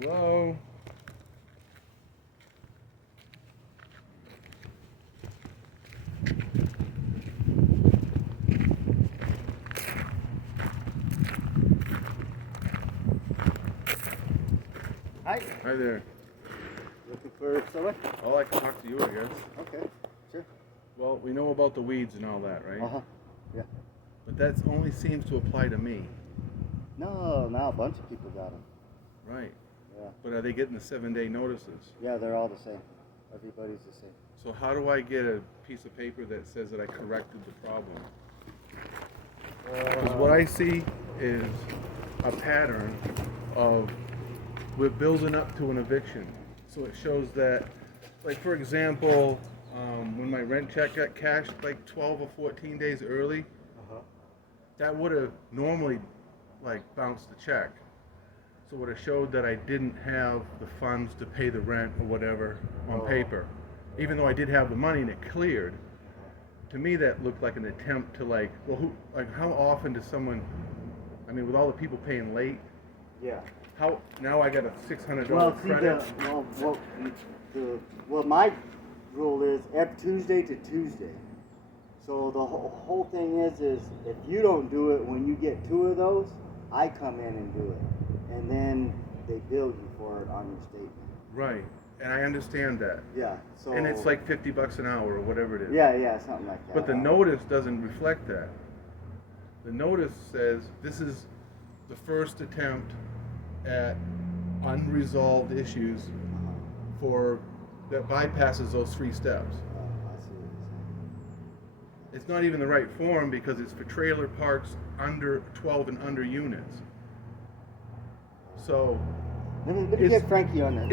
Hello? Hi. Hi there. Looking for someone? I'd like to talk to you, I guess. Okay, sure. Well, we know about the weeds and all that, right? Uh-huh, yeah. But that only seems to apply to me. No, now a bunch of people got them. Right. Yeah. But are they getting the 7-day notices? Yeah, they're all the same. Everybody's the same. So how do I get a piece of paper that says that I corrected the problem? Because what I see is a pattern of we're building up to an eviction. So it shows that, like for example, when my rent check got cashed like 12 or 14 days early, that would have normally like bounced the check. So it would have showed that I didn't have the funds to pay the rent or whatever on paper. Even though I did have the money and it cleared, to me that looked like an attempt to like, well, how often does someone, I mean, with all the people paying late, Yeah. how, now I got a $600 Well, credit? well, my rule is every Tuesday to Tuesday. So the whole thing is if you don't do it when you get 2 of those, I come in and do it. And then they bill you for it on your statement. Right, and I understand that. Yeah, so. And it's like $50 an hour or whatever it is. Yeah, something like that. But the notice doesn't reflect that. The notice says this is the first attempt at unresolved issues for that bypasses those 3 steps. I see what you're saying. It's not even the right form because it's for trailer parks under 12 and under units. So Let me get Frankie on that.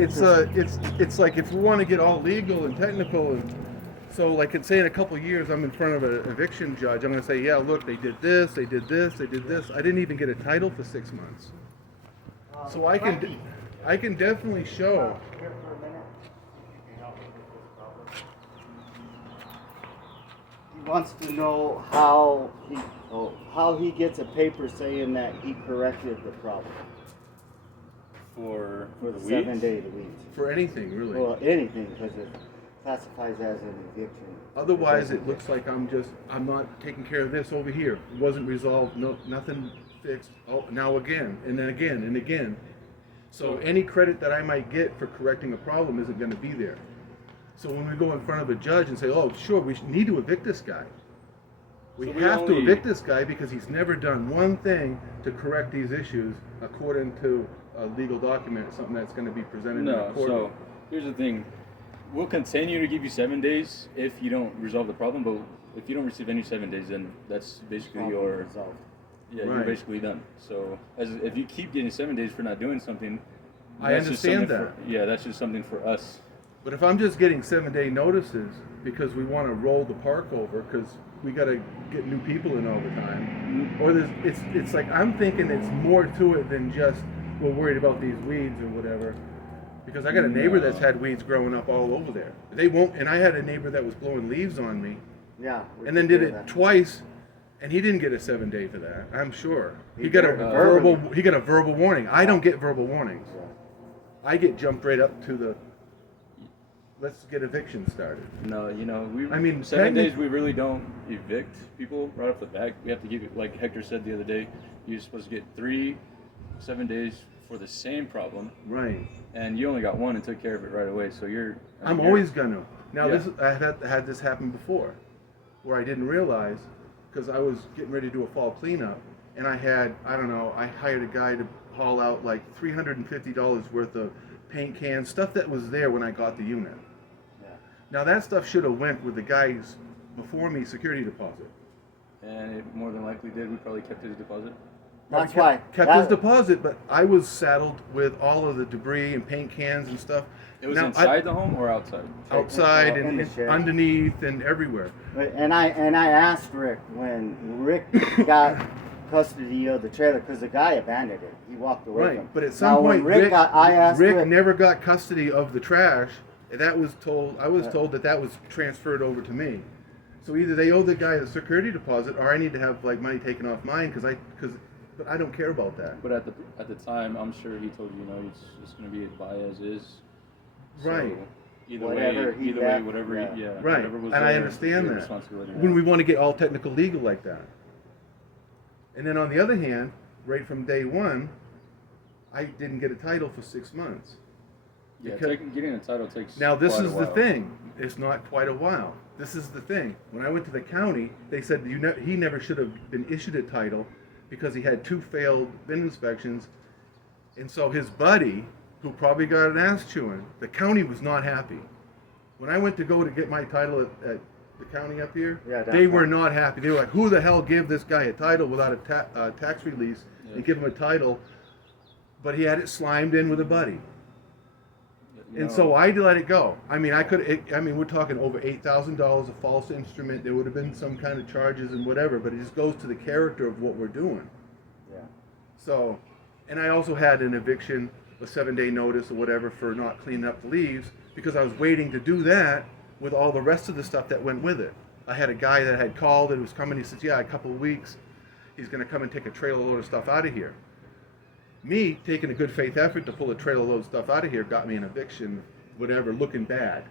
it's like if we want to get all legal and technical, and so like in say in a couple of years I'm in front of an eviction judge, I'm going to say, yeah, look, they did this, they did this, they did this. I didn't even get a title for 6 months. So I can definitely show. Here for a minute. See if you can help me with this problem. wants to know how he gets a paper saying that he corrected the problem For for the weeds? 7 day weeds. For anything, really. Well, anything, because it classifies as an eviction. Otherwise, it looks like I'm not taking care of this over here. It wasn't resolved, no, nothing fixed. Oh, now again, and then again, and again. So any credit that I might get for correcting a problem isn't going to be there. So when we go in front of a judge and say, oh, sure, we need to evict this guy. We have to evict this guy because he's never done one thing to correct these issues according to a legal document, something that's going to be presented in a court. So here's the thing. We'll continue to give you 7 days if you don't resolve the problem, but if you don't receive any 7 days, then that's basically your resolved. Yeah, Right. you're basically done. So if you keep getting 7 days for not doing something, I that's just understand something that. Yeah, that's just something for us. But if I'm just getting 7 day notices because we want to roll the park over because we got to get new people in all the time, or it's like I'm thinking it's more to it than just we're worried about these weeds or whatever. Because I got a neighbor that's had weeds growing up all over there. They won't, and I had a neighbor that was blowing leaves on me, Yeah. and then did it twice, and he didn't get a 7 day for that. I'm sure he got a verbal warning. I don't get verbal warnings. I get jumped right up to the let's get eviction started. No, I mean, 7 days we really don't evict people right off the bat. We have to give it, like Hector said the other day, you're supposed to get 7 days for the same problem. Right. And you only got one and took care of it right away. So I'm always gonna. Now Yeah. I had this happen before, where I didn't realize because I was getting ready to do a fall cleanup, and I hired a guy to haul out like $350 worth of paint cans, stuff that was there when I got the unit. Yeah. Now that stuff should have went with the guy's before me security deposit. And it more than likely did. We probably kept his deposit. That's Probably why. kept his deposit, but I was saddled with all of the debris and paint cans and stuff. It was Now, inside the home or outside? outside In the and shed. underneath and everywhere. And I asked Rick when Rick got custody of the trailer because the guy abandoned it. He walked away from it. Right, but at some Now, when point, I asked Rick never got custody of the trash. And I was told that was transferred over to me. So either they owe the guy the security deposit, or I need to have like money taken off mine but I don't care about that. But at the time, I'm sure he told you, it's going to be buy as is. So Right. Either Whatever way, he whatever, left, yeah. Right, Whatever was and I there, understand your that. responsibility When now. we want to get all technical legal like that. And then on the other hand, right from day one, I didn't get a title for 6 months. Yeah, because- getting a title takes. Now this quite a is the while. thing. It's not quite a while. This is the thing. When I went to the county, they said he never should have been issued a title because he had 2 failed bin inspections, and so his buddy, who probably got an ass chewing, the county was not happy. When I went to go to get my title at the county up here, Yeah, they were downtown. not happy. They were like, "Who the hell give this guy a title without a tax release Yeah. and give him a title?" But he had it slimed in with a buddy. And so I let it go. I mean, we're talking over $8,000 a false instrument. There would have been some kind of charges and whatever, but it just goes to the character of what we're doing. Yeah. So, and I also had an eviction, a 7 day notice or whatever for not cleaning up the leaves because I was waiting to do that with all the rest of the stuff that went with it. I had a guy that had called and was coming. He says, "Yeah, a couple of weeks, he's going to come and take a trailer load of stuff out of here." Me taking a good faith effort to pull a trailer load of stuff out of here got me an eviction, whatever, looking bad.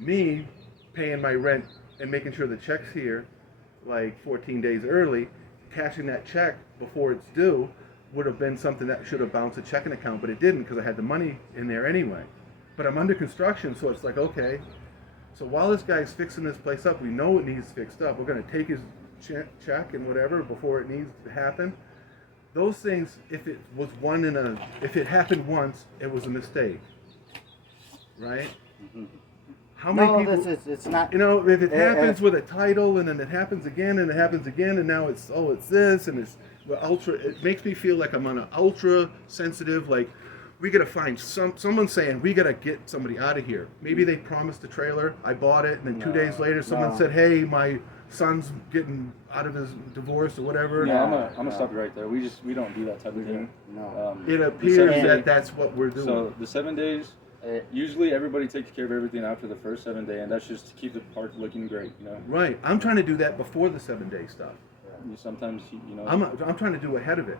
Me paying my rent and making sure the check's here like 14 days early, cashing that check before it's due would have been something that should have bounced a checking account, but it didn't because I had the money in there anyway. But I'm under construction, so it's like, okay. So while this guy's fixing this place up, we know it needs fixed up. We're going to take his check and whatever before it needs to happen. Those things, if it happened once, it was a mistake, right? Mm-hmm. How many No, people? it's not. If it happens with a title and then it happens again and it happens again and now it's this and it's ultra. It makes me feel like I'm on an ultra sensitive. Like we gotta find someone saying we gotta get somebody out of here. Maybe they promised a trailer, I bought it, and then 2 days later someone said, "Hey, my son's getting out of his divorce or whatever." No, I'm gonna stop you right there. We don't do that type of thing. No. It the appears 7 that day- that's what we're doing. So the 7 days, Usually everybody takes care of everything after the first 7 day, and that's just to keep the park looking great, you know. Right. I'm trying to do that before the 7-day stuff. Sometimes you know. I'm trying to do ahead of it.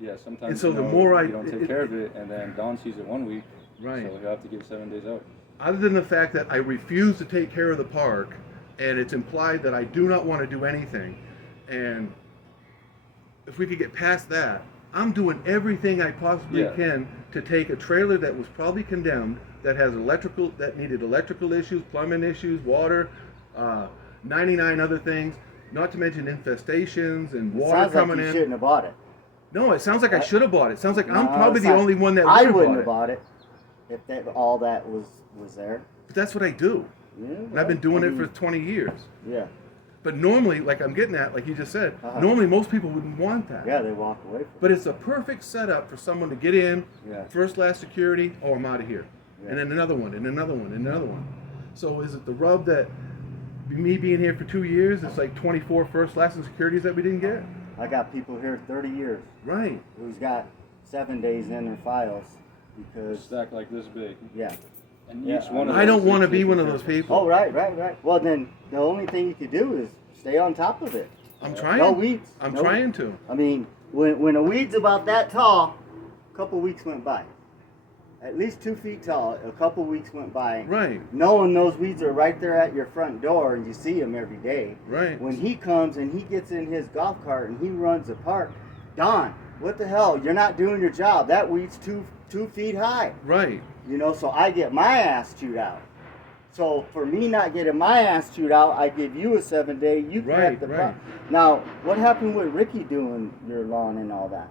Yeah, sometimes. And so you the know, more you don't take care of it, and then Don sees it 1 week, Right. so he'll have to give 7 days out. Other than the fact that I refuse to take care of the park, and it's implied that I do not want to do anything, and if we could get past that, I'm doing everything I possibly can to take a trailer that was probably condemned, that needed electrical issues, plumbing issues, water, 99 other things, not to mention infestations and water Sounds like coming you in. shouldn't have bought it. No, it sounds like I should have bought it. It sounds like I'm No, probably it's the not. only one that I would wouldn't have have bought it. bought it if all that was there. But that's what I do. Yeah, And I've been doing it for 20 years. Yeah. But normally, like I'm getting at, like you just said, Uh-huh. normally most people wouldn't want that. Yeah, they walk away from But it's a perfect setup for someone to get in, Yeah. first, last security, oh, I'm out of here. Yeah. And then another one, and another one, and another one. So is it the rub that me being here for 2 years, it's like 24 first, last, and securities that we didn't get? I got people here 30 years Right. who's got 7 days in their files because, Stacked like this big, yeah. and Yeah, each one of I don't those want to is be taken one of care those people. Oh, right. Well, then the only thing you could do is stay on top of it. I'm trying. No weeds. I'm No- trying to. I mean, when a weed's about that tall, a couple weeks went by. At least 2 feet tall, a couple weeks went by. Right. Knowing those weeds are right there at your front door and you see them every day. Right. When he comes and he gets in his golf cart and he runs the park, Don, what the hell? You're not doing your job. That weed's 2 feet high. Right. You know, so I get my ass chewed out. So for me not getting my ass chewed out, I give you a 7 day. You Right, correct the right. problem. Now, what happened with Ricky doing your lawn and all that?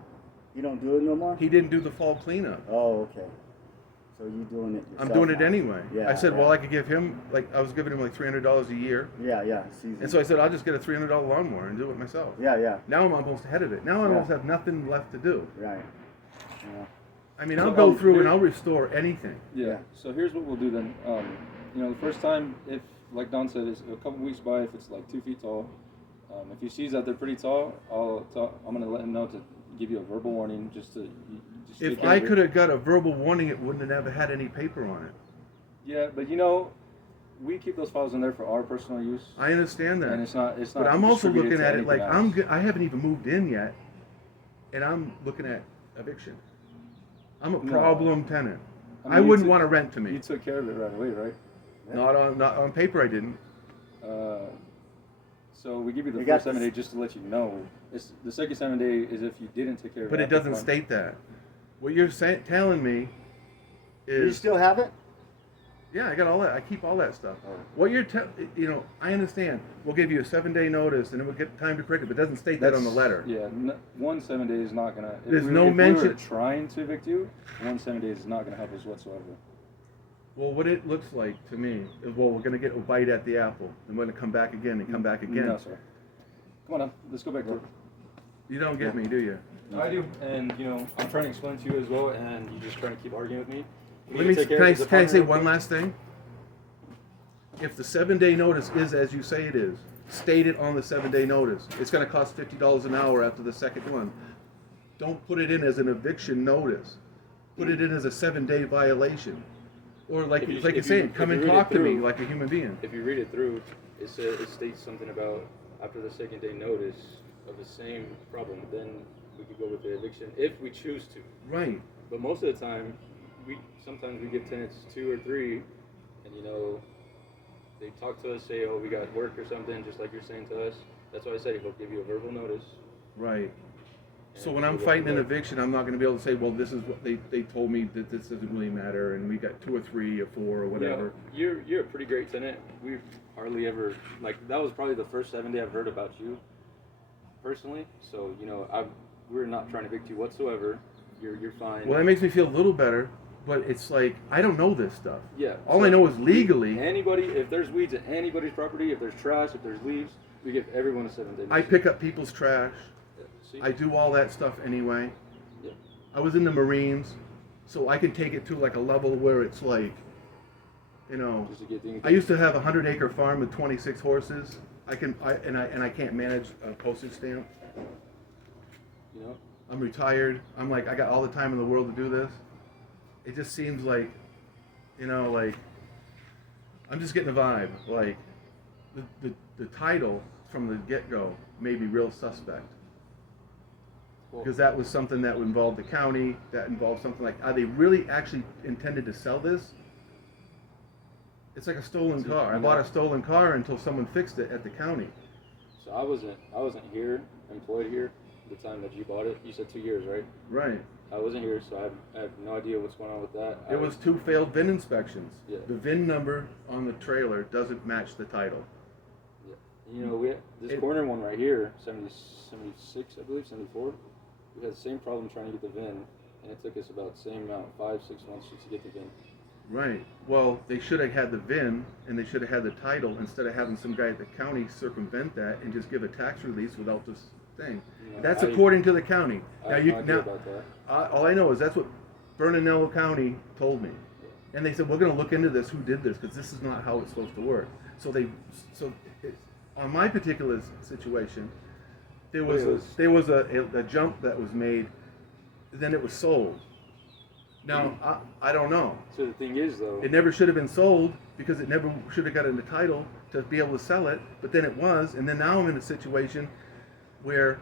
You don't do it no more? He didn't do the fall cleanup. Oh, okay. So you doing it yourself? I'm doing it now. anyway. Yeah, I said, yeah. well, I could give him, like, I was giving him like $300 a year. Yeah. Season. And so I said, I'll just get a $300 lawnmower and do it myself. Yeah. Now I'm almost ahead of it. Now I almost have nothing left to do. Right. Yeah. I mean, I'll go through and I'll restore anything. Yeah. So here's what we'll do then. You know, the first time, if like Don said, it's a couple weeks by. If it's like 2 feet tall, if he sees that they're pretty tall, I'm gonna let him know to give you a verbal warning, just to. Just If I could have got a verbal warning, it wouldn't have ever had any paper on it. Yeah, but you know, we keep those files in there for our personal use. I understand that. And it's not. But I'm also distributed looking to at it like anything else. I haven't even moved in yet, and I'm looking at eviction. I'm a No. problem tenant. I mean, I you wouldn't took- want to rent to You me. took care of it right away, right? Not on paper, I didn't. So we give you the We got first 7 this- day just to let you know. It's the second 7 day is if you didn't take care of it. But it after doesn't fun. state that. What you're telling me You is, still have it? yeah, I got all that. I keep all that stuff. Oh. What you're I understand. We'll give you a 7 day notice, and then we'll get time to correct it. But it doesn't state that on the letter. Yeah, 1 7 day is not gonna. There's if no we were mention- trying to evict you. 1 7 days is not gonna help us whatsoever. Well, what it looks like to me is, well, we're going to get a bite at the apple, and we're going to come back again and come back again. No, sir. Come on, now. Let's go back to it. You don't get me, do you? I do, and you know, I'm trying to explain to you as well, and you're just trying to keep arguing with me. Can I say one last thing? If the 7 day notice is as you say it is, state it on the 7 day notice. It's going to cost $50 an hour after the second one. Don't put it in as an eviction notice. Put it in as a 7 day violation. Or like you say, come and talk to me like a human being. If you read it through, it states something about after the second day notice of the same problem, then we could go with the eviction if we choose to. Right. But most of the time, sometimes we give tenants 2 or 3, and you know, they talk to us, say, "Oh, we got work or something," just like you're saying to us. That's why I said he'll give you a verbal notice. Right. So And when I'm we'll go fighting from an there. eviction, I'm not going to be able to say, well, this is what they told me that this doesn't really matter, and we got 2 or 3 or 4 or whatever. You know, you're a pretty great tenant. We've hardly ever that was probably the first 7 day I've heard about you personally. So you know, we're not trying to evict you whatsoever. You're fine. Well, that makes me feel a little better, but it's like I don't know this stuff. Yeah. All so I know is legally. Anybody, if there's weeds at anybody's property, if there's trash, if there's leaves, we give everyone a 7 day. I pick up people's trash. See? I do all that stuff anyway. Yeah. I was in the Marines, so I can take it to like a level where it's like, you know, Just to get things. I used to have a 100-acre farm with 26 horses. I can't manage a postage stamp. You know. I'm retired. I'm like, I got all the time in the world to do this. It just seems like You know, like, I'm just getting a vibe. Like, the title from the get-go may be real suspect. Because that was something that involved the county, that involved something like, are they really actually intended to sell this? It's like a stolen car. I bought a stolen car until someone fixed it at the county. So I wasn't here, employed here, the time that you bought it. You said 2 years, right? Right. I wasn't here, so I have no idea what's going on with that. It was 2 failed VIN inspections. Yeah. The VIN number on the trailer doesn't match the title. Yeah. You know, this corner one right here, 76, I believe, 74. We had the same problem trying to get the VIN, and it took us about the same amount, 5-6 months just to get the VIN. Right. Well, they should have had the VIN and they should have had the title instead of having some guy at the county circumvent that and just give a tax release without this thing. Yeah, That's according to the county. I have no idea about that. All I know is that's what Bernalillo County told me, and they said we're going to look into this. Who did this? Because this is not how it's supposed to work. On my particular situation, there was a jump that was made, then it was sold. Now, I don't know. So the thing is, though, It never should have been sold because it never should have gotten the title to be able to sell it, but then it was, and then now I'm in a situation where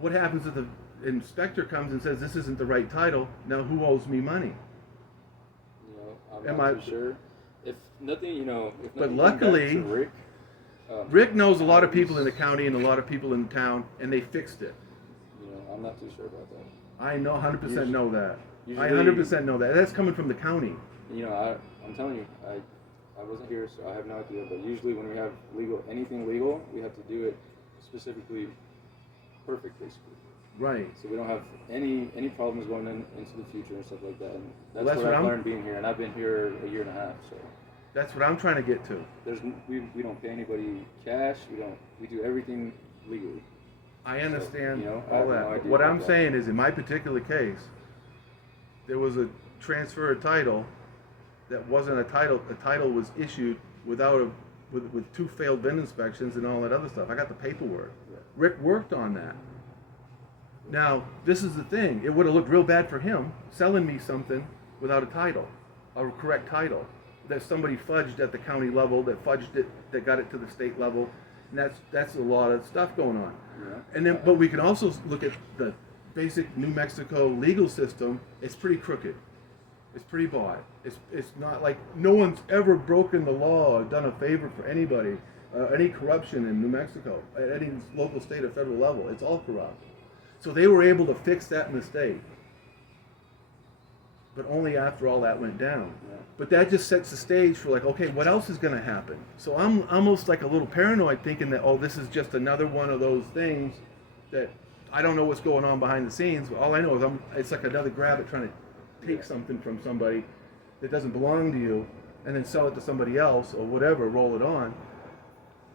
what happens if the inspector comes and says this isn't the right title? Now who owes me money? you know, I'm not too sure. If nothing, you know, if But nothing luckily, came back to Rick, Rick knows a lot of people in the county and a lot of people in town, and they fixed it. you know, I'm not too sure about that. I know 100% know that. I Usually- 100% know that. That's coming from the county. You know, I'm telling you, I wasn't here, so I have no idea. But usually, when we have anything legal, we have to do it specifically perfect, basically. Right. So we don't have any problems going into the future and stuff like that. And that's, Well, that's what what I've I'm- learned being here, and I've been here a year and a half. So That's what I'm trying to get to. we don't pay anybody cash. We do everything legally. I understand you know, I all have no that. idea What about I'm that. saying is, in my particular case, there was a transfer of title that wasn't a title. The title was issued with 2 failed VIN inspections and all that other stuff. I got the paperwork. Yeah. Rick worked on that. Now, this is the thing. It would have looked real bad for him selling me something without a title, a correct title, that somebody fudged at the county level, that fudged it, that got it to the state level, and that's a lot of stuff going on. Yeah. And then, but we can also look at the basic New Mexico legal system. It's pretty crooked. It's pretty bad. It's not like no one's ever broken the law or done a favor for anybody, any corruption in New Mexico at any local, state, or federal level. It's all corrupt. So they were able to fix that mistake, but only after all that went down. Yeah. But that just sets the stage for like, okay, what else is going to happen? So I'm almost like a little paranoid, thinking that, oh, this is just another one of those things that I don't know what's going on behind the scenes. All I know is it's like another grab at trying to take something from somebody that doesn't belong to you and then sell it to somebody else or whatever, roll it on.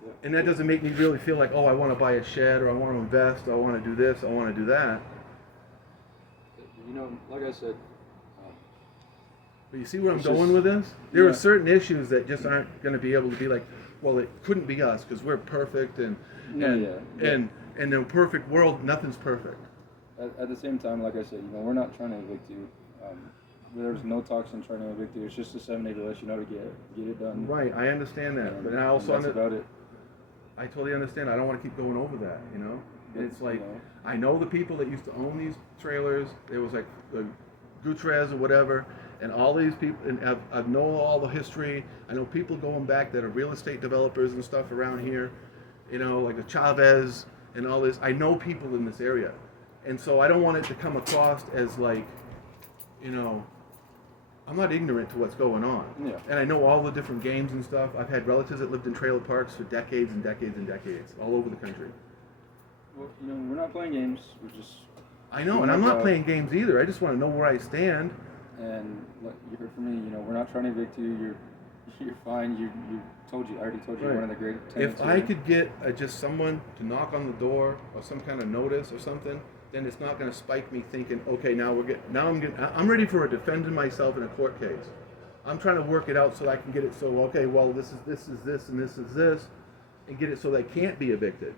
Yeah. And that doesn't make me really feel like, oh, I want to buy a shed, or I want to invest, or I want to do this, I want to do that. You know, like I said, But you see where I'm It's going just- with this? There yeah. are certain issues that just aren't going to be able to be like, well, it couldn't be us because we're perfect, and in a perfect world, nothing's perfect. at the same time, like I said, you know, we're not trying to evict you. There's no talks on trying to evict you. It's just a 7-day to let you know to get it done. Right, I understand that, And- but I and also that's about it. I totally understand. I don't want to keep going over that, you know. And it's like, You know. I know the people that used to own these trailers. There was like the Gutierrez or whatever, and all these people, and I know all the history. I know people going back that are real estate developers and stuff around here, you know, like the Chavez and all this. I know people in this area, and so I don't want it to come across as like, you know, I'm not ignorant to what's going on. Yeah. And I know all the different games and stuff. I've had relatives that lived in trailer parks for decades and decades and decades, all over the country. Well, you know, we're not playing games. We're just. I know, doing and our I'm not job. playing games either. I just want to know where I stand. And like you heard from me, you know, we're not trying to evict you. You're fine. I already told you, Right. one of the great tenants If I here. could get just someone to knock on the door or some kind of notice or something, then it's not going to spike me thinking, okay, I'm ready for a defending myself in a court case. I'm trying to work it out so that I can get it so, okay, well, this is this, and this is this, and get it so they can't be evicted.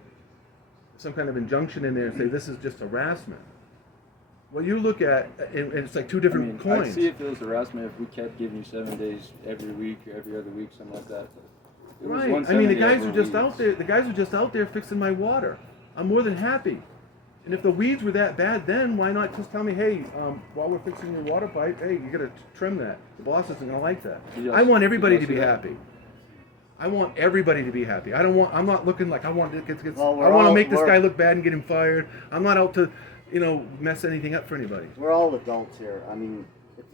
Some kind of injunction in there and say this is just harassment. What you look at, and it's like two I different mean, coins. I'd see if it was harassment if we kept giving you 7 days every week or every other week, something like that. But it was Right. I mean, the 170 guys over are just weeds. out there. The guys are just out there fixing my water. I'm more than happy. And if the weeds were that bad, then why not just tell me, hey, while we're fixing your water pipe, hey, you gotta trim that. The boss isn't gonna like that. Yes. I want everybody Yes, to be yeah. happy. I want everybody to be happy. I'm not looking like I want to get. Well, I want to make this we're- guy look bad and get him fired. I'm not out to, mess anything up for anybody. We're all adults here. I mean, if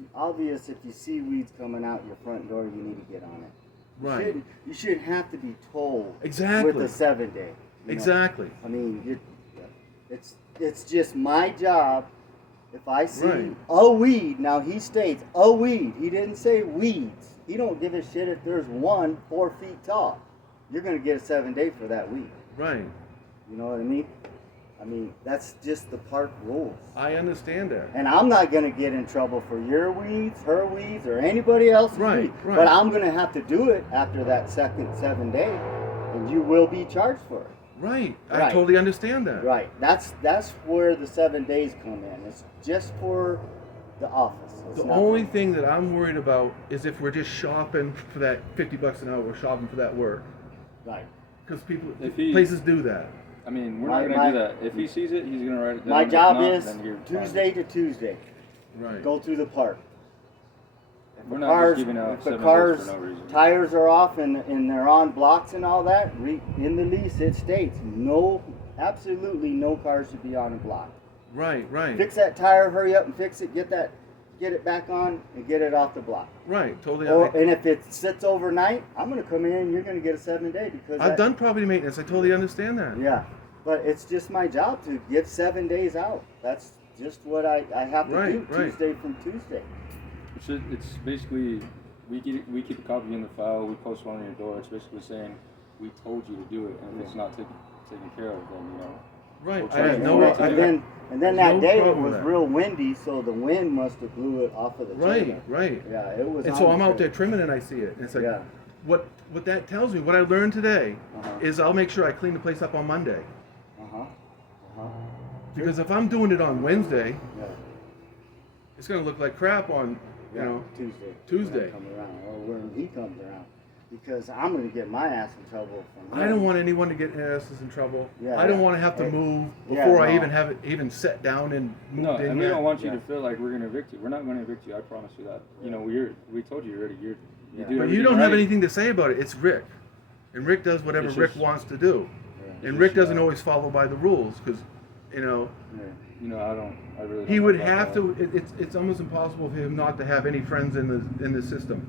you see weeds coming out your front door, you need to get on it. Right. You shouldn't have to be told. Exactly. With a 7 day. Exactly. I mean, it's just my job. If I see Right. a weed, now he states a weed. He didn't say weeds. He don't give a shit if there's one 4 feet tall. You're gonna get a 7 day for that weed. Right. You know what I mean? I mean, that's just the park rules. I understand that. And I'm not gonna get in trouble for your weeds, her weeds, or anybody else's Right, weeds. right. But I'm gonna have to do it after that second 7 day, and you will be charged for it. Right. I Right. totally understand that. Right. That's where the 7 days come in. It's just for the office. It's The not only for- thing that I'm worried about is if we're just shopping for that $50 an hour, we're shopping for that work. Right. Because If places do that. I mean, we're My- not my- going to do that. If he sees it, he's going to write it down. My If job not, is then you're Tuesday to Tuesday. Right. Go through the park. If We're the not just cars, giving out if the 7 days cars for no reason. tires are off and they're on blocks and all that, in the lease it states absolutely no cars should be on a block. Right. Right. Fix that tire, hurry up and fix it, get it back on and get it off the block. Right. Totally. And if it sits overnight, I'm gonna come in and you're gonna get a 7 day because I've done property maintenance. I totally understand that. Yeah, but it's just my job to give 7 days out. That's just what I have to Right, do right. Tuesday from Tuesday. It's basically, we keep a copy in the file, we post one on your door. It's basically saying, we told you to do it, and if it's not taken care of, then, Right. We'll I try have to no. do I- it. And then There's that no day it problem was with that. real windy, so the wind must have blew it off of the Right. trailer. Right. Yeah, it was. And on so the I'm out there trailer. trimming and I see it. And it's like, Yeah. what that tells me, what I learned today, Uh-huh. is I'll make sure I clean the place up on Monday. Uh-huh. Uh-huh. Because if I'm doing it on Wednesday, Yeah. it's gonna look like crap on, Tuesday. Tuesday. When I come around, or when he comes around, because I'm gonna get my ass in trouble from him. I don't want anyone to get their asses in trouble. Yeah, I don't yeah. want to have to Hey, move yeah, before I no. even have it even set down and moved no, in and we yet. don't want you Yeah. to feel like we're going to evict you. We're not going to evict you, I promise you that. You know, we told you already, you Yeah. do But you everything don't have right. anything to say about it. It's Rick, and Rick does whatever It's Rick just- wants to do, Yeah. and Rick just, doesn't always follow by the rules because, Yeah. You know, I really don't he know would about have that. to. It's almost impossible for him not to have any friends in the system.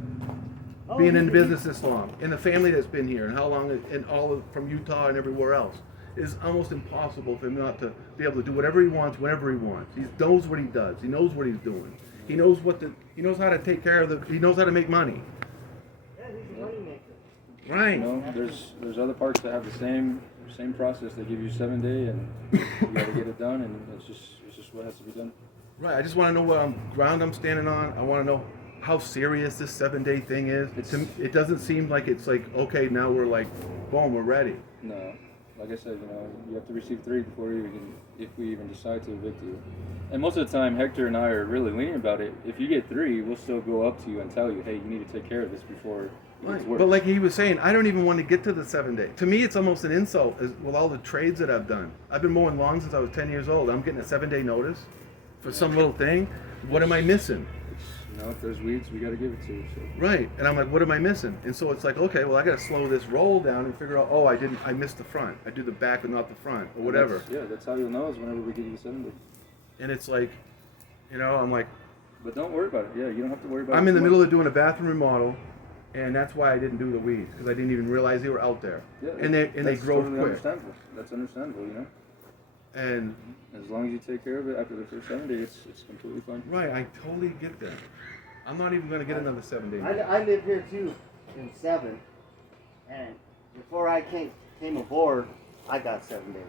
Oh, Being in he- business this long, and the family that's been here, and how long, and all of, from Utah and everywhere else, is almost impossible for him not to be able to do whatever he wants, whenever he wants. He knows what he does. He knows what he's doing. He knows he knows how to take care of he knows how to make money. Yeah, he's a moneymaker. Right. You know, there's other parks that have the same process. They give you 7 day, and you got to get it done, and it's just what has to be done. Right. I just want to know what ground I'm standing on. I want to know how serious this 7 day thing is. It doesn't seem like it's like, okay, now we're like, boom, we're ready. No, like I said, you have to receive 3 before if we even decide to evict you. And most of the time, Hector and I are really lenient about it. If you get 3, we'll still go up to you and tell you, hey, you need to take care of this before it gets Right. worse. But like he was saying, I don't even want to get to the 7 day. To me, it's almost an insult with all the trades that I've done. I've been mowing lawns since I was 10 years old. I'm getting a 7 day notice for some little thing. What am I missing? If there's weeds, we got to give it to you. So. Right. And I'm like, what am I missing? And so it's like, okay, well, I got to slow this roll down and figure out, I missed the front. I do the back but not the front or whatever. That's how you'll know is whenever we give you the 7 day. And it's like, I'm like, But don't worry about it. Yeah, you don't have to worry about it. I'm in the too middle much. of doing a bathroom remodel, and that's why I didn't do the weeds because I didn't even realize they were out there. Yeah, and they that's grow totally quick. Understandable. That's understandable, And As long as you take care of it after the first 7 days, it's completely fine. right, I totally get that. I'm not even going to get another 7 day. I live here too, in 7, and before I came aboard, I got 7 days.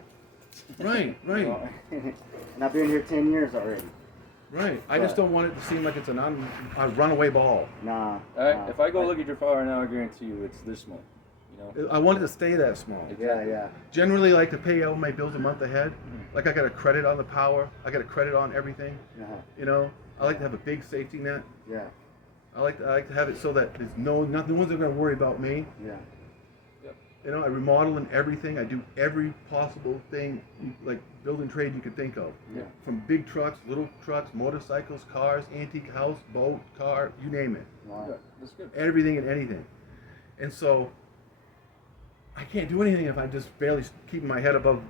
Right, right, And I've been here 10 years already. right. I just don't want it to seem like it's a runaway ball. Nah. All right, if I go look at your file right now, I guarantee you it's this small. I want it to stay that small. Yeah, yeah. Generally, I like to pay all my bills a month ahead, Like I got a credit on the power. I got a credit on everything. Uh-huh. You know, I like to have a big safety net. Yeah. I like to have it so that there's no one's going to worry about me. Yeah. You know, I remodel and everything. I do every possible thing, like building trade you could think of. Yeah. From big trucks, little trucks, motorcycles, cars, antique house, boat, car, you name it. Wow. Yeah, that's good. Everything and anything. And so, I can't do anything if I'm just barely keeping my head above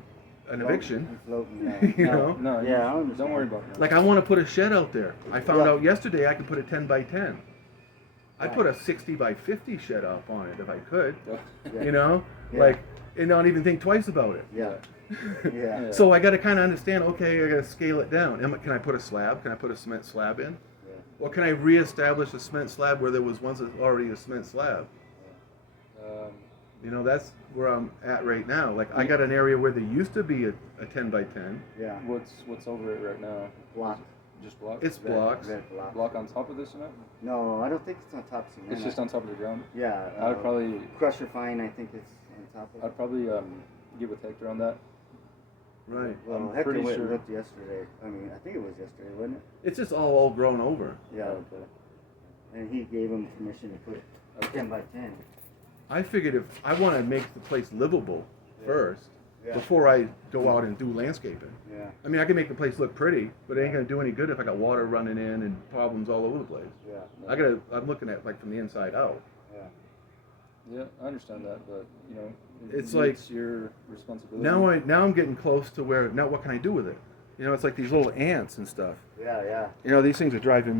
an eviction. Floating, yeah. You know? No, Yeah, I understand. don't worry about that. Like I want to put a shed out there. I found Yeah. out yesterday I could put a 10 by 10. I'd Right. put a 60 by 50 shed up on it if I could. Yeah. You know? Yeah. Like, and not even think twice about it. Yeah. Yeah. Yeah. So I got to kind of understand, okay, I got to scale it down. Can I put a slab? Can I put a cement slab in? Yeah. Or can I reestablish a cement slab where there was once already a cement slab? You know, that's where I'm at right now. Like, I got an area where there used to be a 10 by 10. Yeah. What's over it right now? Block. Just block? It's blocks. Red block. Block on top of this cement? No, I don't think it's on top of cement. It's just on top of the ground? Yeah. I would probably Crusher fine, I think it's on top of it. I'd probably get with Hector on that. Right. Well, I'm Hector pretty went sure. and looked yesterday. I mean, I think it was yesterday, wasn't it? It's just all grown over. Yeah. Okay. And he gave him permission to put a 10 by 10. I figured if I want to make the place livable first, Yeah. before I go out and do landscaping. Yeah. I mean, I can make the place look pretty, but it ain't gonna do any good if I got water running in and problems all over the place. Yeah. I'm looking at like from the inside out. Yeah. Yeah, I understand that, but you know, It's like- it's your responsibility. Now I'm getting close to where now what can I do with it? You know, it's like these little ants and stuff. Yeah. Yeah. You know, these things are driving me